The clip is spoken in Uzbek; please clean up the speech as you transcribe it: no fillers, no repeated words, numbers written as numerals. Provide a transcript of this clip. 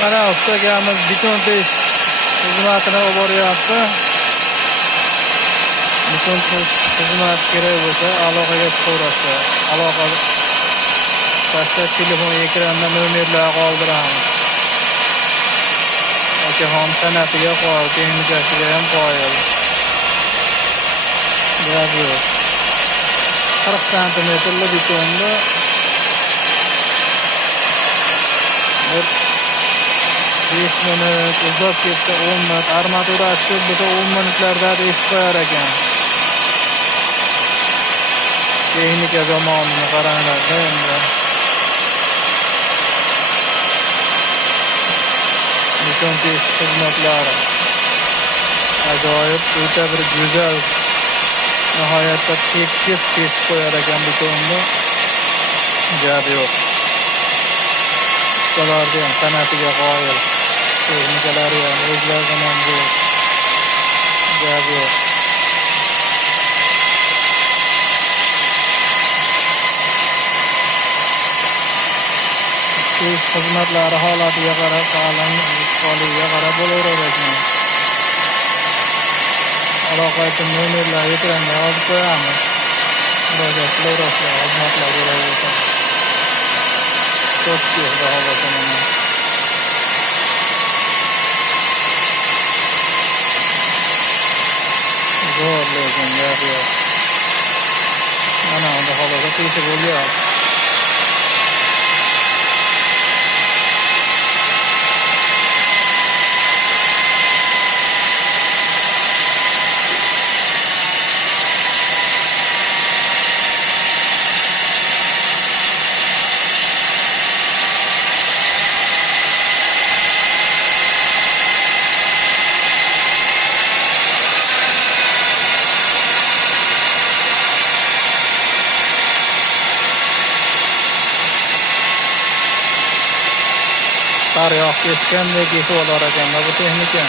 Mana usta akamiz beton tish xizmatini olib boryapti. Beton tish xizmat kerak bo'lsa aloqaga chiqaverasiz. Aloqa tashlab telefon ekranida nomerlar qoldiramiz. Akaxon san'atiga qoyil, texnikasiga ham qoyil. Gap yo'q. 40 santimetrli betonda bir 5 minut, uzoq ketsa 10 minut, armatura tushib bo'lsa 10 minutlarda ish qo'yar ekan. Texnika zamonini qaranglar endi. Beton tish xizmatlari ajoyib, o'ta bir go'zal, nihoyatda tekis kesib qo'yar ekan betonni. Gap yo'q. Ustalarni ham san'atiga qoyil, texnikalari ham o'zlaridan ham zo'r. Gap yo'q. Tish xizmatlari holatiga qarab, holiga qarab bo'laverar ekan. Aloqa uchun nomerlar ekranga yozib qo'yamiz. Murojaat qilaverasizlar, xizmatlar kerak bo'lsa. To'pki, xudo xohlasa mana. Zo'r, lekin gap yo'q. Mana xudo xohlasa teshib bo'lyapti. Taryoq kesgandek kesib olar ekan bu texnika.